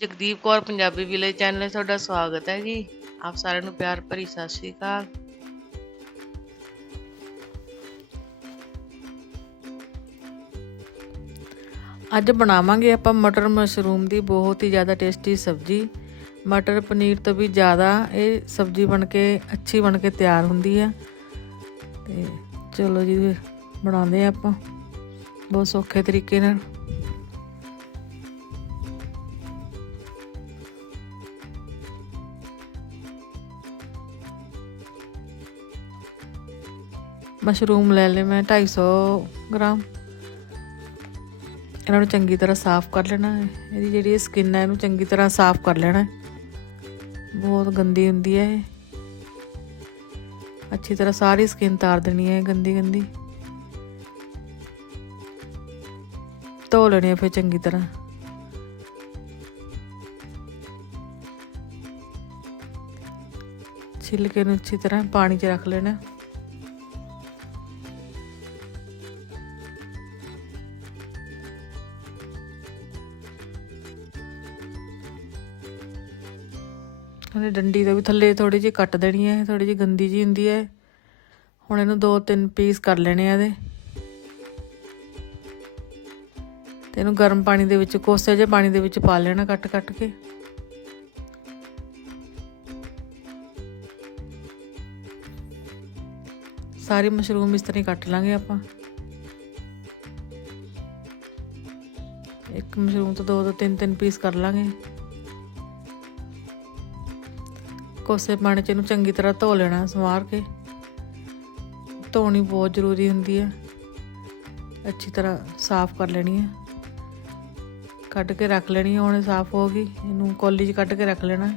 Jagdeep Kaur Punjabi village channel 'ਤੇ ਤੁਹਾਡਾ ਸਵਾਗਤ ਹੈ ਜੀ। ਆਪ ਸਾਰਿਆਂ ਨੂੰ ਪਿਆਰ ਭਰੀ ਸਤਿ ਸ਼੍ਰੀ ਅਕਾਲ। ਅੱਜ ਬਣਾਵਾਂਗੇ ਆਪਾਂ ਮਟਰ ਮਸ਼ਰੂਮ ਦੀ ਬਹੁਤ ਹੀ ਜ਼ਿਆਦਾ ਟੇਸਟੀ ਸਬਜ਼ੀ। ਮਟਰ ਪਨੀਰ ਤੋਂ ਵੀ ਜ਼ਿਆਦਾ ਇਹ ਸਬਜ਼ੀ ਬਣ ਕੇ ਅੱਛੀ ਬਣ ਕੇ ਤਿਆਰ ਹੁੰਦੀ ਆ ਤੇ ਚਲੋ ਜੀ, ਬਣਾਉਂਦੇ ਆ ਆਪਾਂ। ਬਹੁਤ ਸੌਖੇ ਤਰੀਕੇ ਨਾਲ। ਮਸ਼ਰੂਮ ਲੈ ਲਏ ਮੈਂ 250 ਗ੍ਰਾਮ। ਇਹਨਾਂ ਨੂੰ ਚੰਗੀ ਤਰ੍ਹਾਂ ਸਾਫ਼ ਕਰ ਲੈਣਾ ਹੈ। ਇਹਦੀ ਜਿਹੜੀ ਸਕਿਨ ਹੈ, ਇਹਨੂੰ ਚੰਗੀ ਤਰ੍ਹਾਂ ਸਾਫ਼ ਕਰ ਲੈਣਾ ਬਹੁਤ ਗੰਦੀ ਹੁੰਦੀ ਹੈ ਇਹ। ਅੱਛੀ ਤਰ੍ਹਾਂ ਸਾਰੀ ਸਕਿਨ ਤਾਰ ਦੇਣੀ ਹੈ ਗੰਦੀ ਗੰਦੀ। ਧੋ ਲੈਣੀ ਹੈ ਫਿਰ ਚੰਗੀ ਤਰ੍ਹਾਂ। ਛਿਲਕੇ ਨੂੰ ਅੱਛੀ ਤਰ੍ਹਾਂ ਪਾਣੀ 'ਚ ਰੱਖ ਲੈਣਾ। ਉਹਨੇ ਡੰਡੀ ਦਾ ਵੀ ਥੱਲੇ ਥੋੜੀ ਜਿਹੀ ਕੱਟ ਦੇਣੀ ਹੈ ਥੋੜੀ ਜਿਹੀ ਗੰਦੀ ਜੀ ਹੁੰਦੀ ਹੈ। ਹੁਣ ਇਹਨੂੰ ਦੋ ਤਿੰਨ ਪੀਸ ਕਰ ਲੈਣੇ ਆ ਇਹਦੇ। ਤੇ ਇਹਨੂੰ ਗਰਮ ਪਾਣੀ ਦੇ ਵਿੱਚ, ਕੋਸੇ ਜਿਹੇ ਪਾਣੀ ਦੇ ਵਿੱਚ ਪਾ ਲੈਣਾ ਕੱਟ ਕੱਟ ਕੇ। ਸਾਰੀ ਮਸ਼ਰੂਮ ਇਸ ਤਰ੍ਹਾਂ ਹੀ ਕੱਟ ਲਾਂਗੇ ਆਪਾਂ। ਇੱਕ ਮਸ਼ਰੂਮ ਤੋਂ ਦੋ ਦੋ ਤਿੰਨ ਤਿੰਨ ਪੀਸ ਕਰ ਲਾਂਗੇ। ਕੋਸੇ ਪਾਣੀ ਚ ਇਹਨੂੰ ਚੰਗੀ ਤਰ੍ਹਾਂ ਧੋ ਲੈਣਾ, ਸਵਾਰ ਕੇ। ਧੋਣੀ ਬਹੁਤ ਜ਼ਰੂਰੀ ਹੁੰਦੀ ਹੈ। ਅੱਛੀ ਤਰ੍ਹਾਂ ਸਾਫ਼ ਕਰ ਲੈਣੀ ਹੈ। ਕੱਢ ਕੇ ਰੱਖ ਲੈਣੀ ਹੈ, ਹੁਣ ਸਾਫ਼ ਹੋ ਗਈ। ਇਹਨੂੰ ਕੋਲੀ 'ਚ ਕੱਢ ਕੇ ਰੱਖ ਲੈਣਾ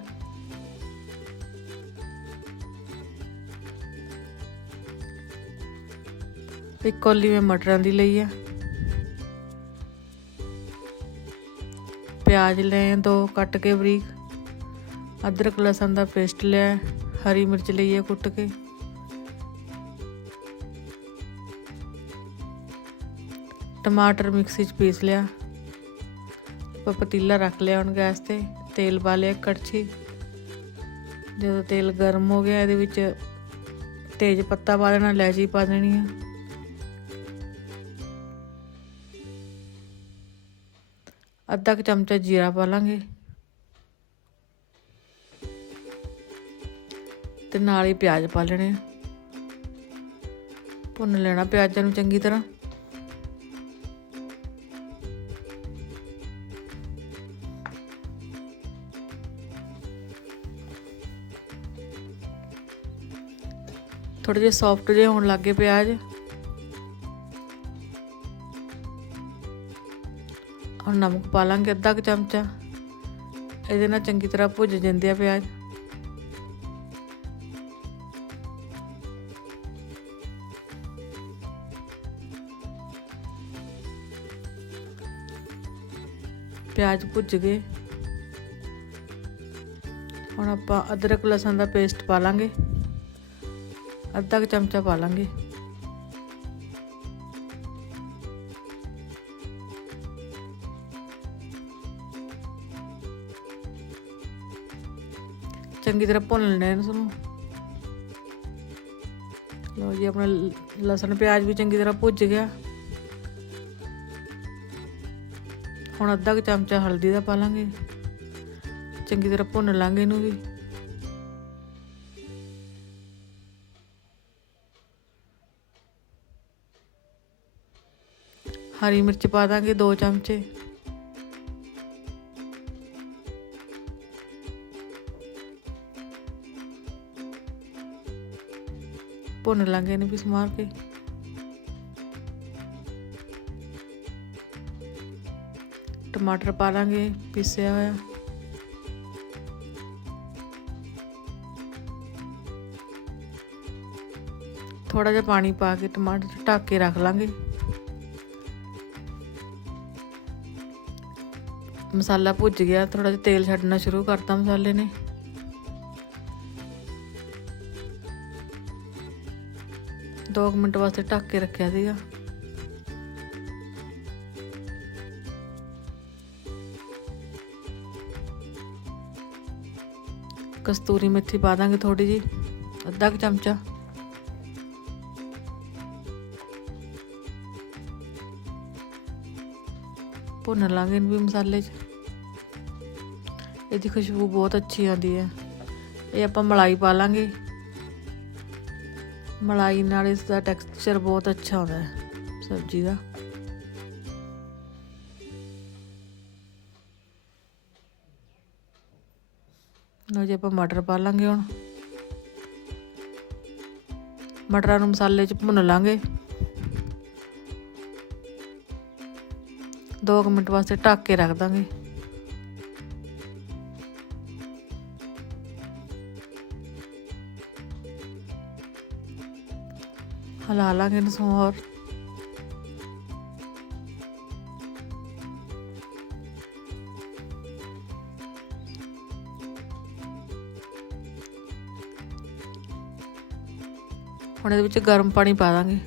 ਇੱਕ ਕੋਲੀ ਮੈਂ ਮਟਰਾਂ ਦੀ ਲਈ ਹੈ। ਪਿਆਜ਼ ਲਏ ਦੋ, ਕੱਟ ਕੇ ਬਰੀਕ। ਅਦਰਕ ਲਸਣ ਦਾ ਪੇਸਟ ਲਿਆ, ਹਰੀ ਮਿਰਚ ਲਈ ਹੈ ਕੁੱਟ ਕੇ। ਟਮਾਟਰ ਮਿਕਸੀ 'ਚ ਪੀਸ ਲਿਆ। ਆਪਾਂ ਪਤੀਲਾ ਰੱਖ ਲਿਆ ਹੁਣ ਗੈਸ ਤੇ, ਤੇਲ ਪਾ ਲਿਆ ਕੜਛੀ। ਜਦੋਂ ਤੇਲ ਗਰਮ ਹੋ ਗਿਆ, ਇਹਦੇ ਵਿੱਚ ਤੇਜ ਪੱਤਾ ਪਾ ਦੇਣਾ, ਇਲਾਇਚੀ ਪਾ ਦੇਣੀ ਹੈ ਅੱਧਾ ਕੁ ਚਮਚਾ ਜੀਰਾ ਪਾ ਲਾਂਗੇ। ਤੇ ਨਾਲ ਹੀ ਪਿਆਜ਼ ਪਾ ਲੈਣੇ ਆ। ਭੁੰਨ ਲੈਣਾ ਪਿਆਜ਼ਾਂ ਨੂੰ ਚੰਗੀ ਤਰ੍ਹਾਂ। ਥੋੜੇ ਜਿਹਾ ਸੌਫਟ ਜਿਹੇ ਹੋਣ ਲੱਗੇ ਪਿਆਜ਼। ਹੁਣ ਨਮਕ ਪਾ ਲਾਂਗੇ ਅੱਧਾ ਕੁ ਚਮਚਾ। ਇਹਦੇ ਨਾਲ ਚੰਗੀ ਤਰ੍ਹਾਂ ਭੁੱਜ ਜਾਂਦੇ ਆ ਪਿਆਜ਼। ਪਿਆਜ਼ ਭੁੱਜ ਗਏ। ਹੁਣ ਆਪਾਂ ਅਦਰਕ ਲਸਣ ਦਾ ਪੇਸਟ ਪਾ ਲਾਂਗੇ। ਅੱਧਾ ਕੁ ਚਮਚਾ ਪਾ ਲਾਂਗੇ। ਚੰਗੀ ਤਰ੍ਹਾਂ ਭੁੰਨ ਲੈਣਾ ਇਹਨੂੰ ਸਾਨੂੰ ਲਓ ਜੀ, ਆਪਣਾ ਲਸਣ ਪਿਆਜ਼ ਵੀ ਚੰਗੀ ਤਰ੍ਹਾਂ ਭੁੱਜ ਗਿਆ। ਹੁਣ ਅੱਧਾ ਕੁ ਚਮਚਾ ਹਲਦੀ ਦਾ ਪਾ ਲਾਂਗੇ। ਚੰਗੀ ਤਰ੍ਹਾਂ ਭੁੰਨ ਲਾਂਗੇ ਇਹਨੂੰ ਵੀ। ਹਰੀ ਮਿਰਚ ਪਾ ਦਾਂਗੇ 2 ਚਮਚੇ। ਭੁੰਨ ਲਾਂਗੇ ਇਹਨੂੰ ਵੀ ਸਮਾਰ ਕੇ। ਟਮਾਟਰ ਪਾ ਲਾਂਗੇ, ਪੀਸਿਆ ਹੋਇਆ। ਥੋੜਾ ਜਿਹਾ ਪਾਣੀ ਪਾ ਕੇ ਟਮਾਟਰ ਢੱਕ ਕੇ ਰੱਖ ਲਾਂਗੇ। ਮਸਾਲਾ ਭੁੱਜ ਗਿਆ ਥੋੜਾ ਜਿਹਾ ਤੇਲ ਛੱਡਣਾ ਸ਼ੁਰੂ ਕਰਤਾ ਮਸਾਲੇ ਨੇ। ਦੋ ਕੁ ਮਿੰਟ ਵਾਸਤੇ ਢੱਕ ਕੇ ਰੱਖਿਆ ਸੀਗਾ। ਕਸਤੂਰੀ ਮੇਥੀ ਪਾ ਦਾਂਗੇ ਥੋੜੀ ਜੀ ਅੱਧਾ ਕੁ ਚਮਚਾ। ਭੁੰਨ ਲਾਂਗੇ ਇਹਨੂੰ ਵੀ ਮਸਾਲੇ 'ਚ। ਇਹਦੀ ਖੁਸ਼ਬੂ ਬਹੁਤ ਅੱਛੀ ਆਉਂਦੀ ਹੈ। ਇਹ ਆਪਾਂ ਮਲਾਈ ਪਾ ਲਾਂਗੇ। ਮਲਾਈ ਨਾਲ ਇਸ ਦਾ ਟੈਕਸਚਰ ਬਹੁਤ ਅੱਛਾ ਆਉਂਦਾ ਹੈ ਸਬਜ਼ੀ ਦਾ। ਲਓ ਜੀ ਆਪਾਂ ਮਟਰ ਪਾ ਲਾਂਗੇ ਹੁਣ। ਮਟਰਾਂ ਨੂੰ ਮਸਾਲੇ 'ਚ ਭੁੰਨ ਲਾਂਗੇ। 2 ਮਿੰਟ ਵਾਸਤੇ ਢੱਕ ਕੇ ਰੱਖ ਦਾਂਗੇ। ਹਲਾ ਲਾਂਗੇ ਇਹਨੂੰ ਹੋਰ। ਹੁਣ ਇਹਦੇ ਵਿੱਚ ਗਰਮ ਪਾਣੀ ਪਾ ਦਾਂਗੇ।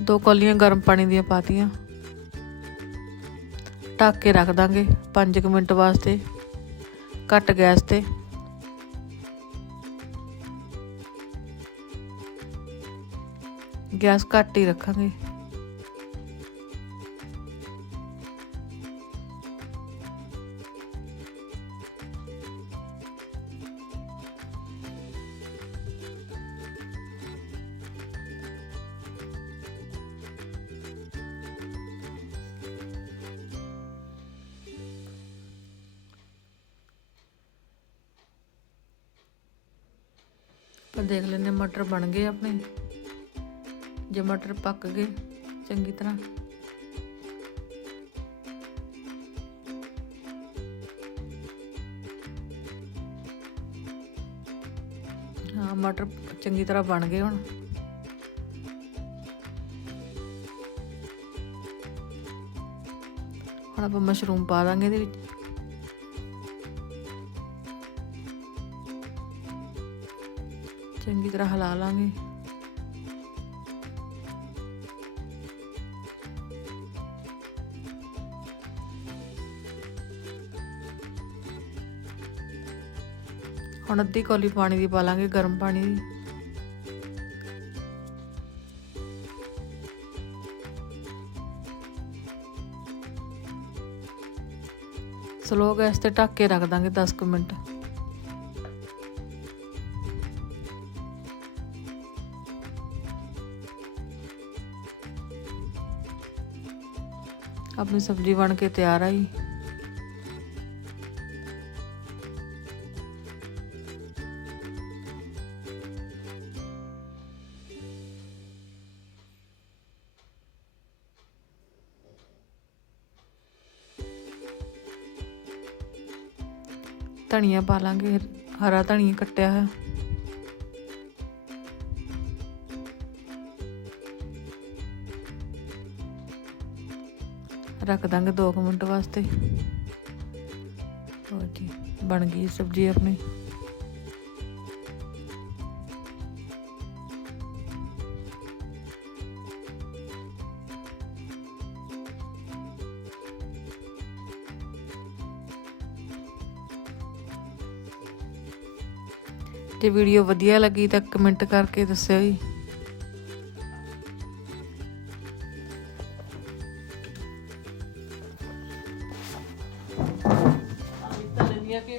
ਦੋ ਕੌਲੀਆਂ ਗਰਮ ਪਾਣੀ ਦੀਆਂ ਪਾਤੀਆਂ। ਢੱਕ ਕੇ ਰੱਖ ਦਾਂਗੇ 5 ਮਿੰਟ ਵਾਸਤੇ, ਘੱਟ ਗੈਸ ਤੇ। ਗੈਸ ਘੱਟ ਹੀ ਰੱਖਾਂਗੇ। ਆਪਾਂ ਦੇਖ ਲੈਂਦੇ ਮਟਰ ਬਣ ਗਏ ਆਪਣੇ। ਜੇ ਮਟਰ ਪੱਕ ਗਏ, ਚੰਗੀ ਤਰ੍ਹਾਂ। ਹਾਂ, ਮਟਰ ਚੰਗੀ ਤਰ੍ਹਾਂ ਬਣ ਗਏ ਹੁਣ। ਹੁਣ ਆਪਾਂ ਮਸ਼ਰੂਮ ਪਾ ਦਾਂਗੇ ਇਹਦੇ ਵਿੱਚ। ਚੰਗੀ ਤਰ੍ਹਾਂ ਹਿਲਾ ਲਾਂਗੇ। ਹੁਣ ਅੱਧੀ ਕੌਲੀ ਪਾਣੀ ਦੀ ਪਾ ਲਾਂਗੇ, ਗਰਮ ਪਾਣੀ ਦੀ। ਸਲੋ ਗੈਸ ਤੇ ਢੱਕ ਕੇ ਰੱਖ ਦਾਂਗੇ 10 ਕੁ ਮਿੰਟ। ਆਪਣੀ ਸਬਜ਼ੀ ਬਣ ਕੇ ਤਿਆਰ ਆਈ ਧਨੀਆ ਪਾ ਲਾਂਗੇ ਹਰਾ ਧਨੀਆ ਕੱਟਿਆ ਹੋਇਆ। ਰੱਖ ਦਾਂਗੇ 2 ਮਿੰਟ ਵਾਸਤੇ। ਹੋਰ ਜੀ, ਬਣ ਗਈ ਸਬਜ਼ੀ ਆਪਣੀ। ਜੇ ਵੀਡੀਓ ਵਧੀਆ ਲੱਗੀ ਤਾਂ ਕਮੈਂਟ ਕਰਕੇ ਦੱਸਿਓ ਜੀ। ਆ ਕਿ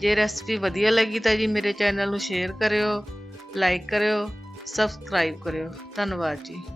ਜੇ ਰੈਸਪੀ ਵਧੀਆ ਲੱਗੀ ਤਾਂ ਜੀ ਮੇਰੇ ਚੈਨਲ ਨੂੰ ਸ਼ੇਅਰ ਕਰਿਓ ਲਾਈਕ ਕਰਿਓ ਸਬਸਕ੍ਰਾਈਬ ਕਰਿਓ। ਧੰਨਵਾਦ ਜੀ।